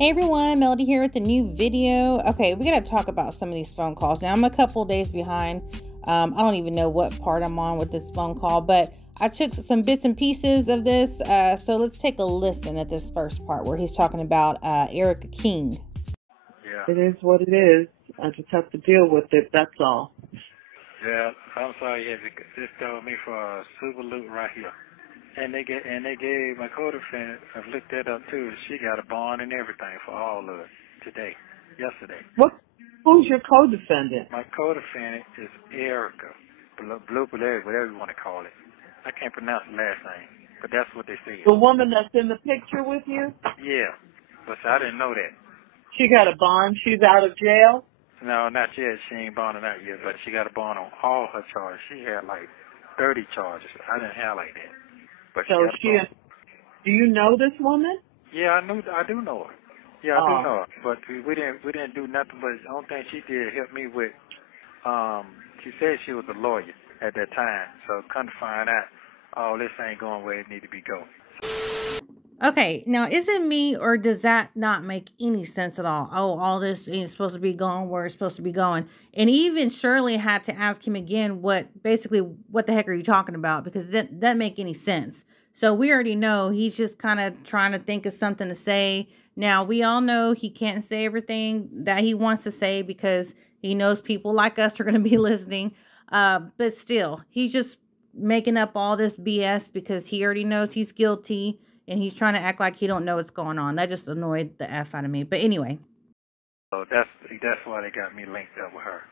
Hey everyone, Melody here with a new video. Okay, we got to talk about some of these phone calls. Now, I'm a couple days behind. I don't even know what part I'm on with this phone call, but I took some bits and pieces of this. So let's take a listen at this first part where he's talking about Erica King. Yeah. It is what it is. I just have to deal with it, that's all. Yeah, I'm sorry you had to just told me for a super loot right here. And they gave my co-defendant, I've looked that up too, she got a bond and everything for all of it today, yesterday. Who's your co-defendant? My co-defendant is Erica, Blue, whatever you want to call it. I can't pronounce the last name, but that's what they say. The woman that's in the picture with you? Yeah, but I didn't know that. She got a bond? She's out of jail? No, not yet. She ain't bonded out yet, but she got a bond on all her charges. She had like 30 charges. I didn't have like that. But so do you know this woman? Yeah, I do know her. Yeah, I do know her. But we didn't do nothing. But the only thing she did help me with, she said she was a lawyer at that time. So come to find out, oh, this ain't going where it need to be going. Okay, now is it me or does that not make any sense at all? Oh, all this ain't supposed to be going where it's supposed to be going. And even Shirley had to ask him again what the heck are you talking about? Because that doesn't make any sense. So we already know he's just kind of trying to think of something to say. Now, we all know he can't say everything that he wants to say because he knows people like us are going to be listening. But still, he's just making up all this BS because he already knows he's guilty. And he's trying to act like he don't know what's going on. That just annoyed the F out of me. But anyway. So that's why they got me linked up with her.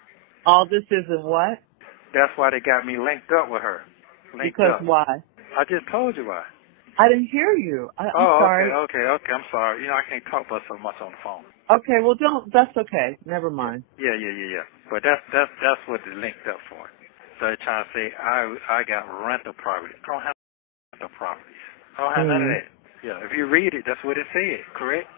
All this isn't what? That's why they got me linked up with her. Because why? I just told you why. I didn't hear you. I'm sorry. Okay. I'm sorry. You know, I can't talk about so much on the phone. Okay, well, that's okay. Never mind. Yeah. But that's what they linked up for. So they're trying to say I got rental property. I don't have rental properties. I don't have none of that. Yeah, if you read it, that's what it said, correct?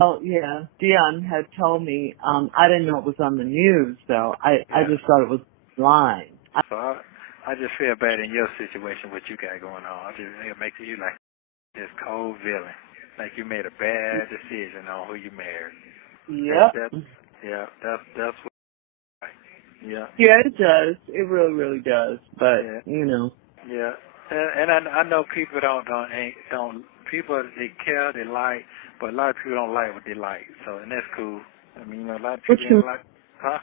Oh, yeah. Dion had told me, I didn't know it was on the news, so I just thought it was lying. So I just feel bad in your situation, what you got going on. It makes you like this cold villain. Like you made a bad decision on who you married. Yep. That's what. Yeah. Yeah, it does. It really, really does. But, you know. Yeah. And I know people don't people they care, they like, but a lot of people don't like what they like. So and that's cool. I mean, you know, a lot of people don't like, huh?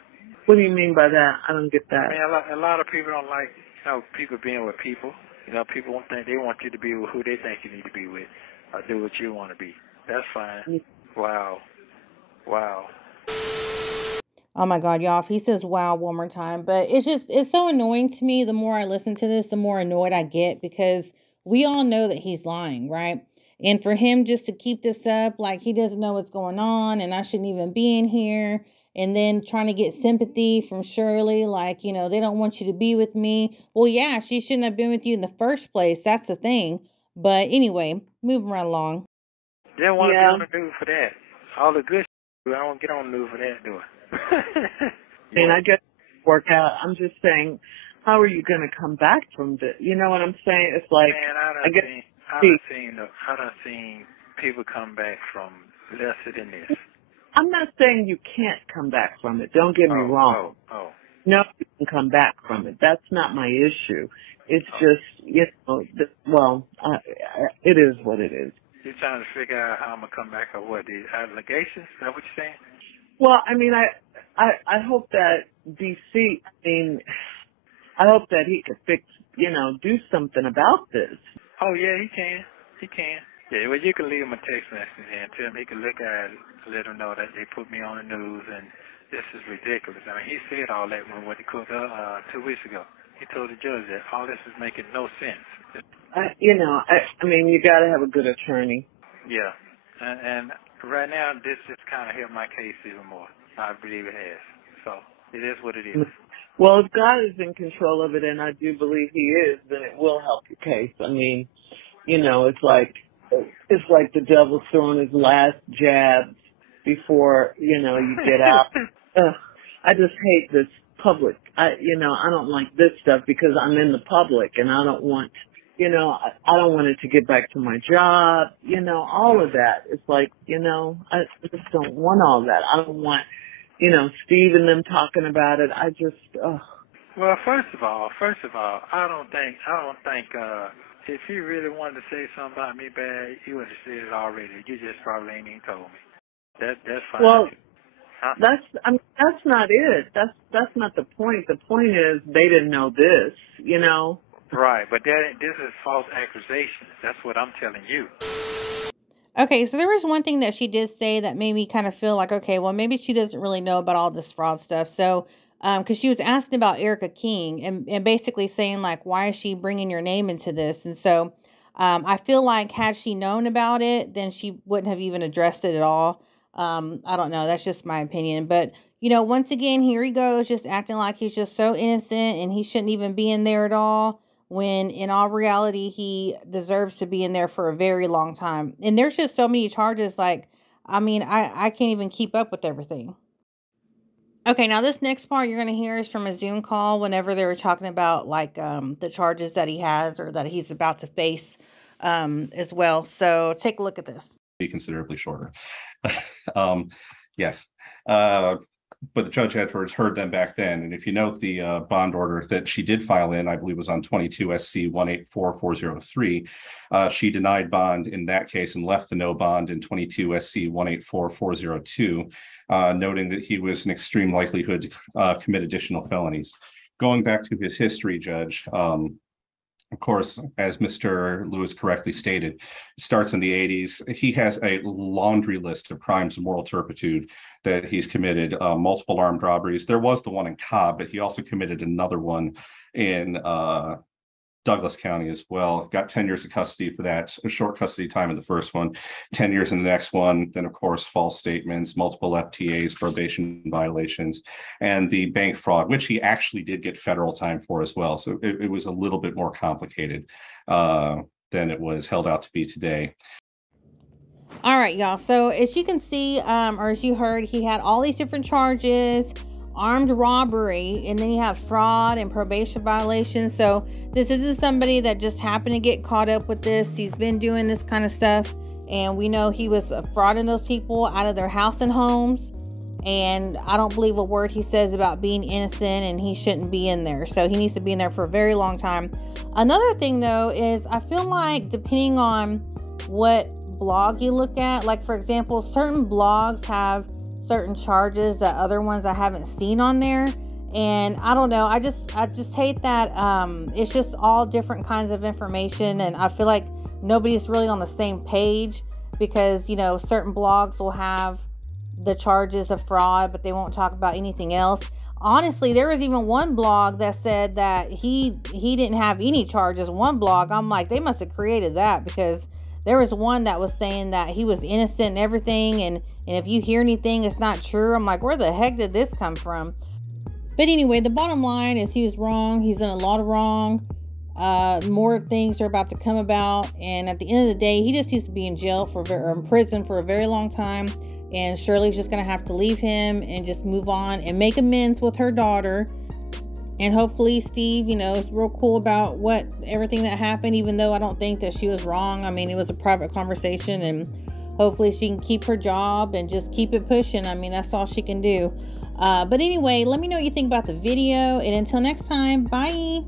What do you mean by that? I don't get that. I mean, a lot of people don't like, you know, people being with people. You know, people don't think they want you to be with who they think you need to be with, or do what you want to be. That's fine. Wow. Oh my God, y'all, if he says wow one more time, but it's so annoying to me. The more I listen to this, the more annoyed I get because we all know that he's lying, right? And for him just to keep this up, like he doesn't know what's going on and I shouldn't even be in here. And then trying to get sympathy from Shirley, like, you know, they don't want you to be with me. Well, yeah, she shouldn't have been with you in the first place. That's the thing. But anyway, moving right along. They don't want to be on the news for that. All the good shit, I don't get on the news for that, do I? And I guess work out. I'm just saying, how are you going to come back from this? You know what I'm saying? It's like, man, I done seen people come back from lesser than this. I'm not saying you can't come back from it. Don't get me wrong. No, you can come back from it. That's not my issue. It's just, you know, it is what it is. You're trying to figure out how I'm going to come back or what? The allegations? Is that what you're saying? Well, I mean, I hope that DC, I hope that he could do something about this. Oh, yeah, he can. Yeah, well, you can leave him a text message and tell him he can look at it, let him know that they put me on the news and this is ridiculous. I mean, he said all that when what he cooked 2 weeks ago. He told the judge that all this is making no sense. I mean, you got to have a good attorney. Yeah, and right now, this just kind of helped my case even more. I believe it has. So, it is what it is. Well, if God is in control of it, and I do believe he is, then it will help your case. I mean, you know, it's like the devil throwing his last jab before, you know, you get out. I just hate this public. I don't like this stuff because I'm in the public, and I don't want you know, I don't want it to get back to my job, you know, all of that. It's like, you know, I just don't want all that. I don't want, you know, Steve and them talking about it. I just, Well, first of all, I don't think, if you really wanted to say something about me bad, you would have said it already. You just probably ain't even told me. That's fine. well, Huh? that's not it. That's not the point. The point is they didn't know this, you know. Right, but this is false accusations. That's what I'm telling you. Okay, so there was one thing that she did say that made me kind of feel like, okay, well, maybe she doesn't really know about all this fraud stuff. So, because she was asking about Erica King and basically saying, like, why is she bringing your name into this? And so I feel like had she known about it, then she wouldn't have even addressed it at all. I don't know. That's just my opinion. But, you know, once again, here he goes, just acting like he's just so innocent and he shouldn't even be in there at all, when in all reality, he deserves to be in there for a very long time. And there's just so many charges. Like, I mean, I can't even keep up with everything. Okay, now this next part you're going to hear is from a Zoom call whenever they were talking about, like, the charges that he has or that he's about to face as well. So take a look at this. Be considerably shorter. Yes. But the judge afterwards heard them back then. And if you note the bond order that she did file in, I believe was on 22 SC 184403, she denied bond in that case and left the no bond in 22 SC 184402, noting that he was an extreme likelihood to commit additional felonies. Going back to his history, Judge, of course, as Mr. Lewis correctly stated, starts in the 80s. He has a laundry list of crimes of moral turpitude that he's committed, multiple armed robberies. There was the one in Cobb, but he also committed another one in Douglas County as well. Got 10 years of custody for that, a short custody time in the first one, 10 years in the next one. Then, of course, false statements, multiple FTAs, probation violations, and the bank fraud, which he actually did get federal time for as well. So it was a little bit more complicated than it was held out to be today. All right, y'all. So as you can see, or as you heard, he had all these different charges, armed robbery, and then he had fraud and probation violations. So this isn't somebody that just happened to get caught up with this. He's been doing this kind of stuff, and we know he was frauding those people out of their house and homes. And I don't believe a word he says about being innocent, and he shouldn't be in there. So he needs to be in there for a very long time. Another thing, though, is I feel like depending on what blog you look at, like, for example, certain blogs have certain charges that other ones I haven't seen on there. And I don't know, I just hate that it's just all different kinds of information, and I feel like nobody's really on the same page, because, you know, certain blogs will have the charges of fraud, but they won't talk about anything else. Honestly, there was even one blog that said that he didn't have any charges. One blog, I'm like, they must have created that, because there was one that was saying that he was innocent and everything, and if you hear anything it's not true. I'm like, where the heck did this come from? But anyway, the bottom line is he was wrong. He's done a lot of wrong. More things are about to come about, and at the end of the day, he just needs to be in jail or in prison for a very long time. And Shirley's just gonna have to leave him and just move on and make amends with her daughter. And hopefully Steve, you know, is real cool about everything that happened, even though I don't think that she was wrong. I mean, it was a private conversation, and hopefully she can keep her job and just keep it pushing. I mean, that's all she can do. But anyway, let me know what you think about the video, and until next time, bye.